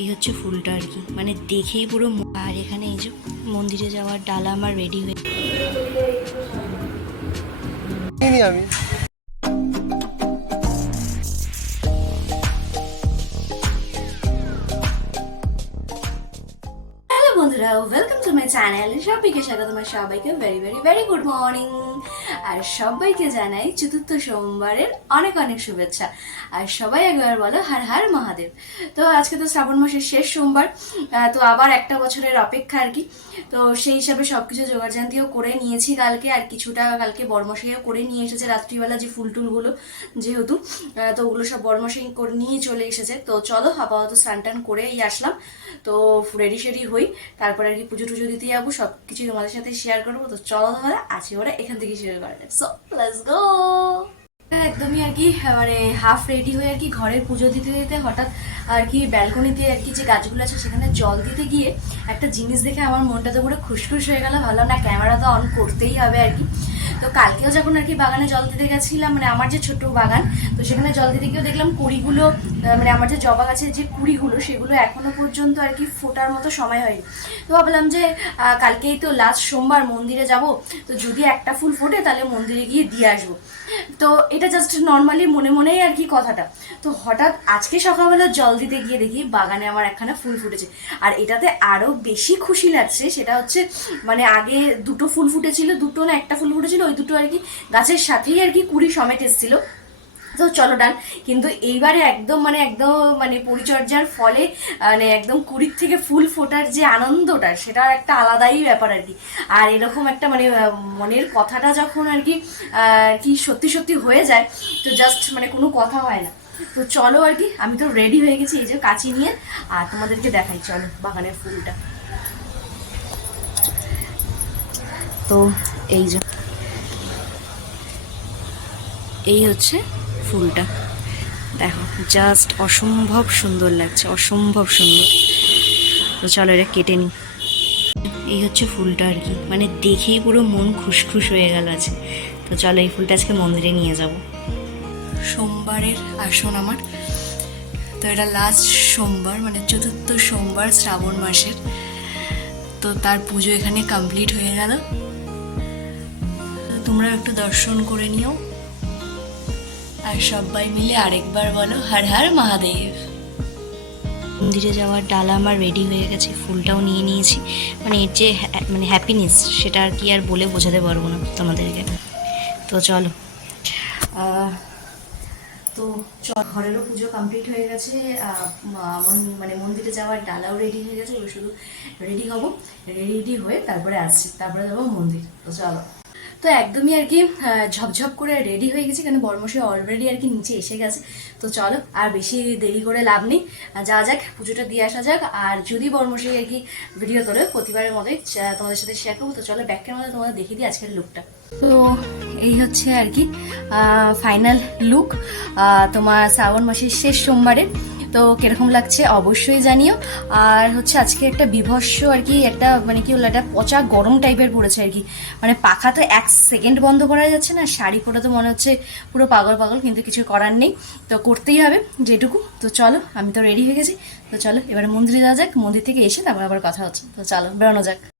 এই হচ্ছে ফুলটা আর কি। মানে দেখেই পুরো আর এখানে এই যে মন্দিরে যাওয়ার ডালা আমার রেডি হয়ে আমি? Hello welcome to my channel সবাইকে স্বাগত, তোমার সবাইকে very very very good morning আর সবাইকে জানাই চতুর্থ সোমবারের অনেক অনেক শুভেচ্ছা। আর সবাই একবার বলো, হার হার মহাদেব। তো আজকে তো শ্রাবণ মাসের শেষ সোমবার তো আবার একটা বছরের অপেক্ষা আর কি। তো সেই হিসাবে সবকিছু জোগাড়জান্তিও করে নিয়েছি কালকে, আর কিছুটা কালকে বর্মশাইও করে নিয়ে এসেছে রাত্রিবেলা যে ফুল টুলগুলো যেহেতু তো ওগুলো সব বর্মশাই করে নিয়ে চলে এসেছে। তো চলো আপাতত স্নান টান করেই আসলাম। তো রেডি শেডি হই, তারপরে আর কি পুজো টুজো দিতে যাব সব কিছু তোমাদের সাথে শেয়ার করব। তো চলো তাহলে আছে ওরা এখান থেকে শেয়ার করা যাক। সো লেটস গো একদমই আর কি মানে হাফ রেডি হয়ে আর কি ঘরের পুজো দিতে দিতে হঠাৎ আর কি ব্যালকনিতে আর কি যে গাছগুলো আছে, সেখানে জল দিতে গিয়ে একটা জিনিস দেখে আমার মনটা তো পুরো খুশখুশ হয়ে গেল। ভালো না ক্যামেরা তো অন করতেই হবে আর কি। তো কালকেও যখন আর কি বাগানে জল দিতে গেছিলাম মানে আমার যে ছোট বাগান, তো সেখানে জল দিতে গিয়েও দেখলাম কুড়িগুলো মানে আমার যে জবা গাছের যে কুড়িগুলো, সেগুলো এখনও পর্যন্ত আর কি ফোটার মতো সময় হয়নি। তো ভাবলাম যে কালকেই তো লাস্ট সোমবার মন্দিরে যাব। তো যদি একটা ফুল ফোটে, তাহলে মন্দিরে গিয়ে দিয়ে আসব। তো এটা জাস্ট নর্মালি মনে মনেই আর কি কথাটা। তো হঠাৎ আজকে সকালবেলা জল দিতে গিয়ে দেখি বাগানে আমার একখানা ফুল ফুটেছে। আর এটাতে আরও বেশি খুশি লাগছে, সেটা হচ্ছে মানে আগে দুটো ফুল ফুটেছিল, দুটো না একটা ফুল ফুটেছিল, ওই দুটো আর কি গাছের সাথেই আর কি কুড়ি সমেত এসেছিল। তো চলো ডান। কিন্তু এইবারে একদম মানে একদম মানে পরিচর্যার ফলে মানে একদম কুড়ির থেকে ফুল ফোটার যে আনন্দটা, সেটা একটা আলাদাই ব্যাপার আর কি। আর এরকম একটা মানে মনের কথাটা যখন আর কি কি সত্যি সত্যি হয়ে যায়, তো জাস্ট মানে কোনো কথা হয় না। তো চলো আর কি, আমি তো রেডি হয়ে গেছি এই যে কাচি নিয়ে, আর তোমাদেরকে দেখাই, চলো বাগানের ফুলটা। তো এই যে, এই হচ্ছে ফুলটা। দেখো জাস্ট অসম্ভব সুন্দর লাগছে, অসম্ভব সুন্দর। তো চলো এটা কেটে নিই। এই হচ্ছে ফুলটা আর কি। মানে দেখেই পুরো মন খুশখুশ হয়ে গেল আছে তো চলো এই ফুলটা আজকে মন্দিরে নিয়ে যাব। সোমবারের আসন আমার। তো এটা লাস্ট সোমবার মানে চতুর্থ সোমবার শ্রাবণ মাসের। তো তার পুজো এখানে কমপ্লিট হয়ে গেল। তোমরা একটু দর্শন করে নিও। আর সবাই মিলে আরেকবার বলো হর হর মহাদেব। মন্দিরে যাওয়ার ডালা আমার রেডি হয়ে গেছে ফুলটাও নিয়ে নিয়েছি। মানে এর যে মানে হ্যাপিনেস সেটা আর কি আর বলে বোঝাতে পারব না তোমাদেরকে। তো চলো। তো ঘরেরও পুজো কমপ্লিট হয়ে গেছে মন- মানে মন্দিরে যাওয়ার ডালাও রেডি হয়ে গেছে এবার শুধু রেডি হব রেডি হয়ে তারপরে আসছি তারপরে যাব মন্দির। তো চলো। তো একদমই আর কি ঝপঝপ করে রেডি হয়ে গেছি কেন বর্মশাই অলরেডি আর কি নিচে এসে গেছে। তো চলো, আর বেশি দেরি করে লাভ নেই। যা যাক, পুজোটা দিয়ে আসা যাক। আর যদি বর্মশাই আর কি ভিডিও তোলে, প্রতিবারের মতোই তোমাদের সাথে শেয়ার করব। তো চলো ব্যাকের মধ্যে তোমাদের দেখিয়ে দিই আজকের লুকটা তো এই হচ্ছে আর কি ফাইনাল লুক তোমার শ্রাবণ মাসের শেষ সোমবারে। তো কীরকম লাগছে অবশ্যই জানিও। আর হচ্ছে আজকে একটা বিভৎস আর কি, একটা মানে কি হলো একটা পচা গরম টাইপের পড়েছে আর কি। মানে পাখা তো এক সেকেন্ড বন্ধ করা যাচ্ছে না, শাড়ি পরে তো মনে হচ্ছে পুরো পাগল পাগল, কিন্তু কিছু করার নেই। তো করতেই হবে যেটুকু। তো চলো, আমি তো রেডি হয়ে গেছি। তো চলো, এবার মন্দিরে যাওয়া যাক, মন্দির থেকে এসে তারপর আবার কথা হচ্ছে। তো চলো, বেরোনো যাক।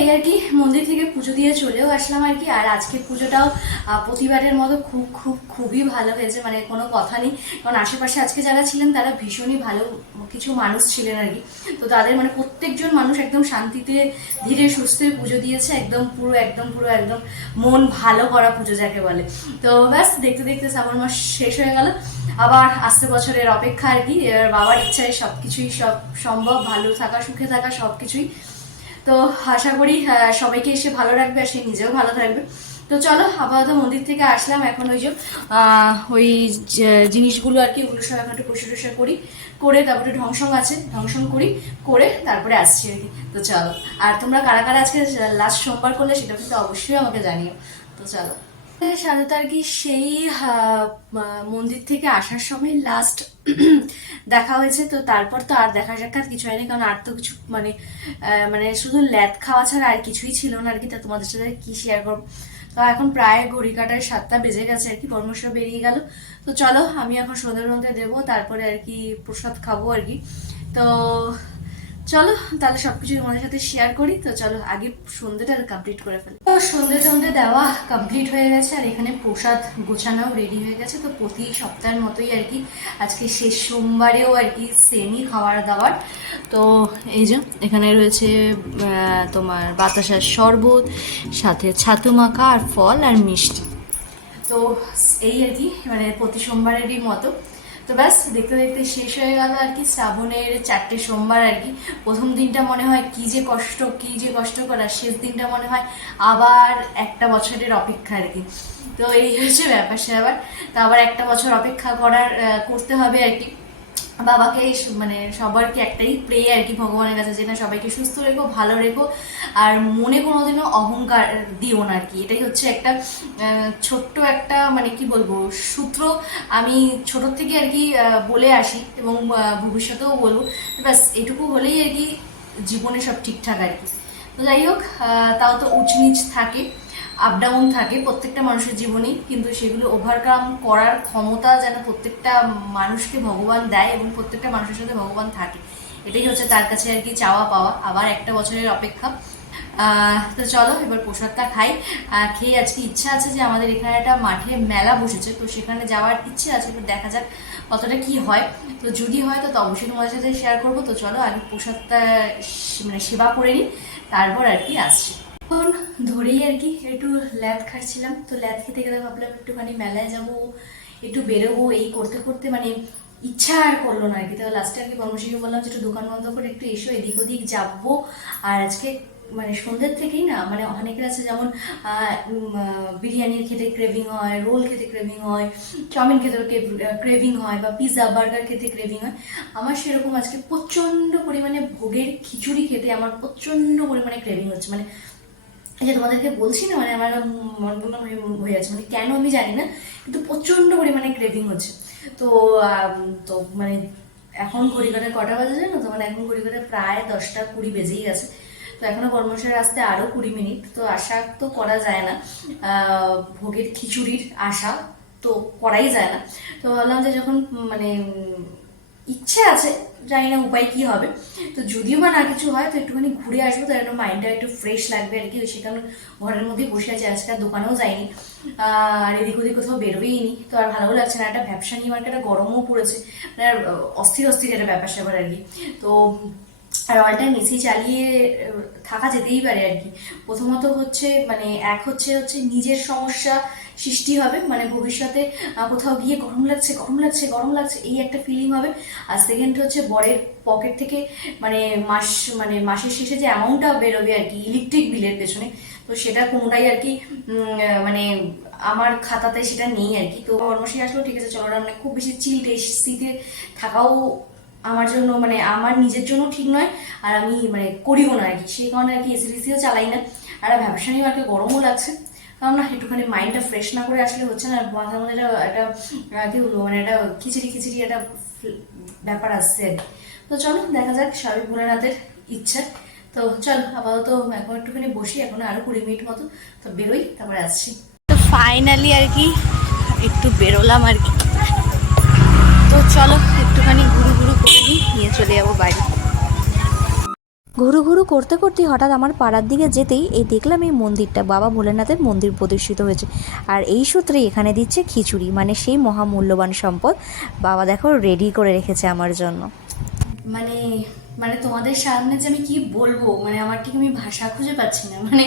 এই আর কি, মন্দির থেকে পুজো দিয়ে চলেও আসলাম আর কি। আর আজকে পুজোটাও প্রতিবারের মতো খুব খুব, খুবই ভালো হয়েছে মানে কোনো কথা নেই। কারণ আশেপাশে আজকে যারা ছিলেন, তারা ভীষণই ভালো কিছু মানুষ ছিলেন আর কি। তো তাদের মানে প্রত্যেকজন মানুষ একদম শান্তিতে, ধীরে সুস্থে পুজো দিয়েছে, একদম পুরো একদম পুরো, একদম মন ভালো করা পুজো যাকে বলে। তো ব্যাস, দেখতে দেখতে শ্রাবণ মাস শেষ হয়ে গেল। আবার আসতে বছরের অপেক্ষা আর কি বাবার ইচ্ছায় সব কিছুই সব সম্ভব, ভালো থাকা, সুখে থাকা সব কিছুই তো আশা করি সবাইকে এসে ভালো রাখবে, আর সে নিজেও ভালো থাকবে। তো চলো, আপাতত মন্দির থেকে আসলাম। এখন ওই যে ওই জিনিসগুলো আর কি, ওগুলো সব এখন একটু পরিষ্কার টুসা করি, করে তারপরে ঢংসং আছে ঢংসং করি, করে তারপরে আসছি আর কি। তো চলো, আর তোমরা কারা কারা আজকে লাস্ট সোমবার করলে সেটা কিন্তু অবশ্যই আমাকে জানিও। তো চলো। সাধারণত আর কি সেই মন্দির থেকে আসার সময় লাস্ট দেখা হয়েছে? তো তারপর তো আর দেখা সাক্ষাৎ কিছু হয়নি, কারণ আর তো কিছু মানে মানে শুধু ল্যাদ খাওয়া ছাড়া আর কিছুই ছিল না আর কি, তা তোমাদের সাথে কি শেয়ার করব? তো এখন প্রায় ঘড়ি কাটায় সাতটা বেজে গেছে আর কি কর্মশ বেরিয়ে গেল। তো চলো, আমি এখন সন্ধ্যের দেবো, তারপরে আর কি প্রসাদ খাব আর কি। তো চলো, তাহলে সবকিছু তোমাদের সাথে শেয়ার করি। তো চলো, আগে সন্ধ্যেটা কমপ্লিট করে ফেলি। তো সন্ধ্যে সন্ধ্যে দেওয়া কমপ্লিট হয়ে গেছে, আর এখানে প্রসাদ গোছানোও রেডি হয়ে গেছে। তো প্রতি সপ্তাহের মতোই আর কি, আজকে শেষ সোমবারেও আর কি সেমই খাওয়ার দাওয়ার। তো এই যে, এখানে রয়েছে তোমার বাতাসার শরবত, সাথে ছাতু মাখা, আর ফল আর মিষ্টি। তো এই আর কি মানে প্রতি সোমবারেরই মতো। তো ব্যাস, দেখতে দেখতে শেষ হয়ে গেল আর কি শ্রাবণের চারটে সোমবার আর কি। প্রথম দিনটা মনে হয় কি যে কষ্ট, কি যে কষ্ট করার শেষ দিনটা মনে হয় আবার একটা বছরের অপেক্ষা আর কি। তো এই হচ্ছে ব্যাপার স্যাপার তো আবার একটা বছর অপেক্ষা করার করতে হবে আর কি। বাবাকে মানে সবারকে একটাই প্রে আর কি ভগবানের কাছে, যে না সবাইকে সুস্থ রেখো, ভালো রেখো, আর মনে কোনোদিনও অহংকার দিও না আর কি। এটাই হচ্ছে একটা ছোট্ট একটা মানে কি বলব, সূত্র। আমি ছোট থেকে আর কি বলে আসি এবং ভবিষ্যতেও বলব। ব্যাস, এটুকু হলেই আর কি জীবনে সব ঠিকঠাক আর কি। তো যাই হোক তাও তো উঁচ নিচ থাকে। আপ ডাউন থাকে প্রত্যেকটা মানুষের জীবনেই, কিন্তু সেগুলো ওভারকাম করার ক্ষমতা যেন প্রত্যেকটা মানুষকে ভগবান দেয় এবং প্রত্যেকটা মানুষের সাথে ভগবান থাকে। এটাই হচ্ছে তার কাছে আর কি চাওয়া পাওয়া। আবার একটা বছরের অপেক্ষা। তো চলো এবার প্রসাদটা খাই। খেয়ে আজকে ইচ্ছা আছে যে আমাদের এখানে একটা মাঠে মেলা বসেছে, তো সেখানে যাওয়ার ইচ্ছে আছে এবার দেখা যাক কতটা কি হয়। তো যদি হয়, তো অবশ্যই তোমাদের সাথে শেয়ার করব। তো চলো প্রসাদটা সে- মানে সেবা করে নিই, তারপর আর কি আসছি। ধরেই আর কি একটু ল্যাদ খাচ্ছিলাম। তো ল্যাদ খেতে গেলে ভাবলাম একটুখানি মেলায় যাব, একটু বেরোবো, এই করতে করতে মানে ইচ্ছা আর করল না আর কি। তো লাস্টে আর কি কর্মসূচি বললাম যে একটু দোকান বন্ধ করে একটু এসো, এদিক ওদিক যাব। আর আজকে মানে সন্ধ্যের থেকেই না মানে অনেকের আছে যেমন বিরিয়ানির খেতে ক্রেভিং হয়, রোল খেতে ক্রেভিং হয়, চাউমিন খেতে ক্রেভিং হয় বা পিৎজা বার্গার খেতে ক্রেভিং হয়। আমার সেরকম আজকে প্রচণ্ড পরিমাণে ভোগের খিচুড়ি খেতে আমার প্রচণ্ড পরিমাণে ক্রেভিং হচ্ছে। মানে যে তোমাদেরকে বলছি না মানে আমার মনগুলো হয়ে যাচ্ছে মানে কেন আমি জানি না, কিন্তু প্রচণ্ড পরিমাণে ক্রেভিং হচ্ছে। তো তো মানে এখন ঘড়ি কটা বাজে জানো? তো মানে এখন ঘড়ি প্রায় দশটা কুড়ি বেজেই গেছে। তো এখনও কর্মশালায় আসতে আরও কুড়ি মিনিট। তো আশা তো করা যায় না। ভোগের খিচুড়ির আশা তো করাই যায় না। তো ভাবলাম যে যখন মানে ইচ্ছে আছে জানি না উপায় কি হবে। তো যদিও বা না কিছু হয় তো একটুখানি ঘুরে আসব তার জন্য মাইন্ডটা একটু ফ্রেশ লাগবে আর কি। সেখানে ঘরের মধ্যে বসে আছে আজকে আর দোকানেও আহ, আর এদিক ওদিক কোথাও বেরোবেই নি। তো আর ভালো লাগছে না একটা ব্যবসা নিয়ে আমার একটা গরমও পড়েছে। মানে আর, অস্থির অস্থির একটা ব্যাপার স্যাপার আর কি। তো আর অল টাইম এসি চালিয়ে থাকা যেতেই পারে আর কি। প্রথমত হচ্ছে মানে এক হচ্ছে হচ্ছে নিজের সমস্যা সৃষ্টি হবে মানে ভবিষ্যতে কোথাও গিয়ে গরম লাগছে গরম লাগছে গরম লাগছে, এই একটা ফিলিং হবে। আর সেকেন্ড হচ্ছে বরের পকেট থেকে মানে মাস মানে মাসের শেষে যে অ্যামাউন্টটা বেরোবে আর কি ইলেকট্রিক বিলের পেছনে, তো সেটা কোনোটাই আর কি মানে আমার খাতাতে সেটা নেই আর কি। তো কর্মশী আসলেও ঠিক আছে, চলো মানে খুব বেশি চিল এসিতে থাকাও আমার জন্য মানে আমার নিজের জন্য ঠিক নয়, আর আমি মানে করিও না আর কি। সেই কারণে আর কি এসিডিসিও চালাই না। আর ব্যবসা নিয়ে আর কি গরমও লাগছে। কারণ না, একটুখানি মাইন্ডটা ফ্রেশ না করে আসলে হচ্ছে না মাথার মধ্যে একটা কি বলব মানে একটা খিচিড়ি খিচিড়ি একটা ব্যাপার আসছে তো চলো, দেখা যাক, স্বামী ভোলানাথের ইচ্ছা। তো চল, আপাতত এখন একটুখানি বসি, এখন আরও কুড়ি মিনিট মতো। তো বেরোই, তারপরে আসছি। তো ফাইনালি আর কি, একটু বেরোলাম আর কি। তো চলো, একটুখানি ঘুরু ঘুরু করে নিয়ে চলে যাব বাড়ি। ঘুরু ঘুরু করতে করতে হঠাৎ আমার পাড়ার দিকে যেতেই এই দেখলাম এই মন্দিরটা, বাবা ভোলেনাথের মন্দির প্রতিষ্ঠিত হয়েছে। আর এই সূত্রে এখানে দিচ্ছে খিচুড়ি মানে সেই মহামূল্যবান সম্পদ বাবা দেখো রেডি করে রেখেছে আমার জন্য। মানে মানে তোমাদের সামনে যে আমি কি বলব? মানে আমার ঠিক আমি ভাষা খুঁজে পাচ্ছি না। মানে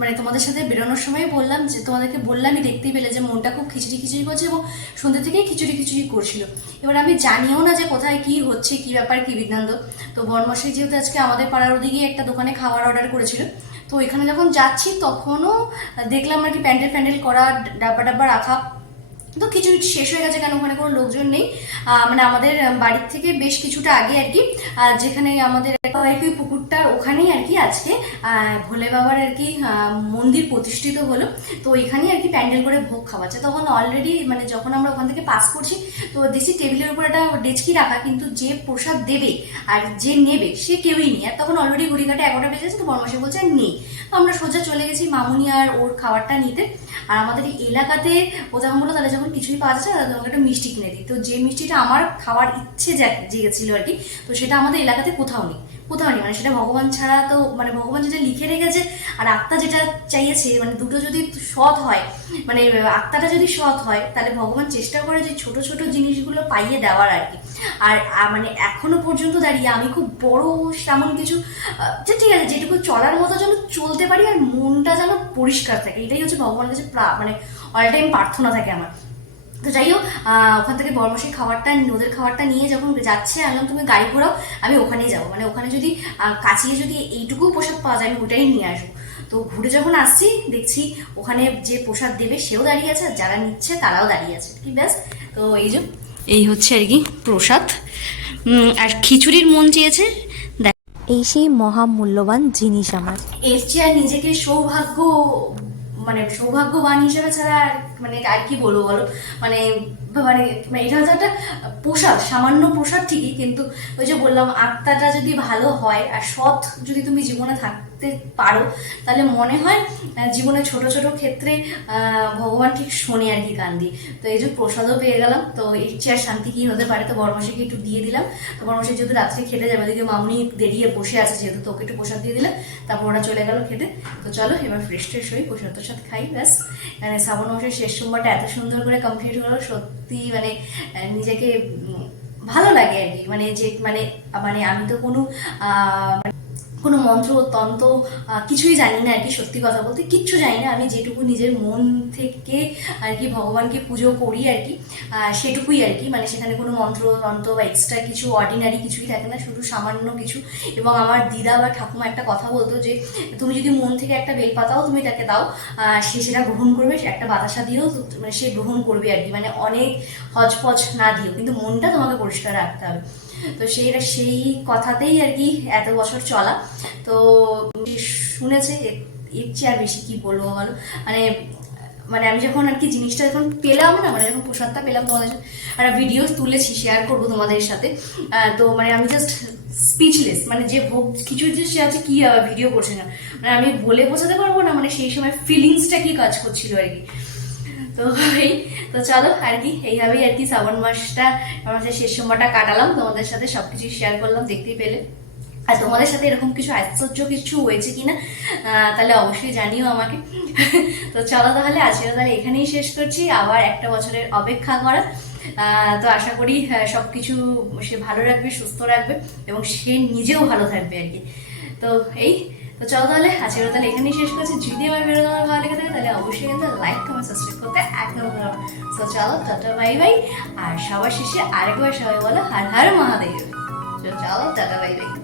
মানে তোমাদের সাথে বেরোনোর সময় বললাম যে, তোমাদেরকে বললামই দেখতেই পেলে যে মনটা খুব খিচড়ি খিচড়ি করছে এবং সন্ধ্যে থেকেই খিচুড়ি খিচুড়ি করছিল। এবার আমি জানিও না যে কোথায় কি হচ্ছে, কি ব্যাপার, কি বিধান্ত তো বর্মশাই যেহেতু আজকে আমাদের পাড়ার ওদিকে একটা দোকানে খাবার অর্ডার করেছিল, তো এখানে যখন যাচ্ছি তখনও দেখলাম আর কি প্যান্ডেল প্যান্ডেল করা, ডাব্বা ডাব্বা রাখা। তো খিচুড়ি শেষ হয়ে গেছে কেন? ওখানে কোনো লোকজন নেই। মানে আমাদের বাড়ির থেকে বেশ কিছুটা আগে আর কি। যেখানে আমাদের পুকুরটার ওখানেই আর কি আজকে ভোলে বাবার আর কি মন্দির প্রতিষ্ঠিত হলো। তো এখানেই আর কি প্যান্ডেল করে ভোগ খাওয়াচ্ছে তখন অলরেডি মানে যখন আমরা ওখান থেকে পাস করছি, তো দেখছি টেবিলের উপর একটা ডেচকি রাখা, কিন্তু যে প্রসাদ দেবে আর যে নেবে, সে কেউই নেই। আর তখন অলরেডি ঘড়িঘাটে এগারোটা বেজেছে তো বর্মাসে বলছে, আর নেই। তো আমরা সোজা চলে গেছি মামুনি আর ওর খাবারটা নিতে। আর আমাদের এলাকাতে, ও যখন বলল, তাহলে যখন কিছুই পাওয়া যাচ্ছে তাহলে তোমাকে একটা মিষ্টি কিনে দিই। তো যে মিষ্টিটা আমার খাওয়ার ইচ্ছে জেগেছিল আর কি, তো সেটা আমাদের এলাকাতে কোথাও নেই কোথাও নেই। মানে সেটা ভগবান ছাড়া তো মানে ভগবান যেটা লিখে রেখেছে, আর আত্মা যেটা চাইয়েছে মানে দুটো যদি সৎ হয় মানে আত্মাটা যদি সৎ হয়, তাহলে ভগবান চেষ্টা করে যে ছোট ছোট জিনিসগুলো পাইয়ে দেওয়ার আর কি। আর মানে এখনও পর্যন্ত দাঁড়িয়ে আমি খুব বড় তেমন কিছু যে ঠিক আছে, যেটুকু চলার মতো যেন চলতে পারি, আর মনটা যেন পরিষ্কার থাকে, এটাই হচ্ছে ভগবানের কাছে মানে অল টাইম প্রার্থনা থাকে আমার। তো যাই হোক ওখান থেকে বর্মশাই খাবারটা ওদের খাবারটা নিয়ে যখন যাচ্ছে আনলাম তুমি গাড়ি ঘোরাও আমি ওখানেই যাব। মানে ওখানে যদি কাছিয়ে যদি এইটুকু প্রসাদ পাওয়া যায় আমি ওটাই নিয়ে আসব। তো ঘুরে যখন আসছি দেখছি ওখানে যে প্রসাদ দেবে সেও দাঁড়িয়ে আছে আর যারা নিচ্ছে তারাও দাঁড়িয়ে আছে। কি ব্যাস তো এই যে এই হচ্ছে আর কি প্রসাদ। আর খিচুড়ির মন চেয়েছে দেখ এই সেই মহামূল্যবান জিনিস আমার। এর চেয়ে আর নিজেকে সৌভাগ্য মানে সৌভাগ্যবান হিসেবে ছাড়া আর মানে আর কি বলব বলো? মানে মানে মানে এটা হচ্ছে একটা পোশাক সামান্য পোশাক ঠিকই, কিন্তু ওই যে বললাম, আত্মাটা যদি ভালো হয় আর সৎ যদি তুমি জীবনে থাকতে পারো। তাহলে মনে হয় জীবনে ছোট ছোট ক্ষেত্রে ভগবান ঠিক শোনে আর কি কান্দি তো এই যে প্রসাদও পেয়ে গেলাম। তো ইচ্ছে আর শান্তি কি হতে পারে? তো বর্মশাইকে একটু দিয়ে দিলাম। তো বর্মশাই যেহেতু রাত্রে খেতে যাবে ওদিকে মামুনি দেরিয়ে বসে আছে যেহেতু তোকে একটু প্রসাদ দিয়ে দিলাম। তারপর ওরা চলে গেল খেতে। তো চলো এবার ফ্রেশ ট্রেশ হই প্রসাদ প্রসাদ খাই ব্যাস। মানে শ্রাবণ মাসের শেষ সোমবারটা এত সুন্দর করে কমপ্লিট হলো সত্যি মানে নিজেকে ভালো লাগে আর কি। মানে যে মানে মানে আমি তো কোনো আহ, কোনো মন্ত্র, তন্ত্র কিছুই জানি না আর কি সত্যি কথা বলতে। কিচ্ছু জানি না, আমি যেটুকু নিজের মন থেকে আর কি ভগবানকে পুজো করি আর কি সেটুকুই আর কি। মানে সেখানে কোনো মন্ত্র, তন্ত্র বা এক্সট্রা কিছু অর্ডিনারি কিছুই থাকে না, শুধু সামান্য কিছু। এবং আমার দিদা বা ঠাকুমা একটা কথা বলতো যে, তুমি যদি মন থেকে একটা বেলপাতাও তুমি তাকে দাও সে সেটা গ্রহণ করবে, সে একটা বাতাসা দিয়েও মানে সে গ্রহণ করবে আর কি। মানে অনেক হজপজ না দিও কিন্তু মনটা তোমাকে পরিষ্কার রাখতে হবে। তো সেই সেই কথাতেই আর কি এত বছর চলা। তো শুনেছে এর- চেয়ে আর বেশি কি বলব বলো? মানে মানে আমি যখন আর কি জিনিসটা যখন পেলাম না মানে যখন প্রসাদটা পেলাম তোমাদের একটা ভিডিও তুলেছি শেয়ার করব তোমাদের সাথে তো মানে আমি জাস্ট স্পিচলেস মানে যে ভোগ, কিছু যে সে আছে কি ভিডিও করছে না। মানে আমি বলে বোঝাতে পারব না মানে সেই সময় ফিলিংসটা কি কাজ করছিল আর কি। তো এই তো চলো আর কি, এইভাবেই আর কি শ্রাবণ মাসটা আমাদের শেষ সময়টা কাটালাম। তোমাদের সাথে সবকিছু শেয়ার করলাম, দেখতেই পেলে। আর তোমাদের সাথে এরকম কিছু আশ্চর্য কিছু হয়েছে কিনা তাহলে অবশ্যই জানিও আমাকে। তো চলো তাহলে আজকে তাহলে এখানেই শেষ করছি। আবার একটা বছরের অপেক্ষা করা। তো আশা করি সব কিছু সে ভালো রাখবে, সুস্থ রাখবে, এবং সে নিজেও ভালো থাকবে আর কি। তো এই তো চলো তাহলে, আজকের তাহলে এখানেই শেষ করছি। যদি আমার ভিডিও তোমার ভালো লেগে থাকে, তাহলে অবশ্যই কিন্তু লাইক কমেন্ট সাবস্ক্রাইব করতে একদম ভুলো। তো চলো, টাটা বাই বাই আর সবার শেষে আরেকবার সবাই বলো, হার হার মহাদেব। তো চলো, টাটা বাই বাই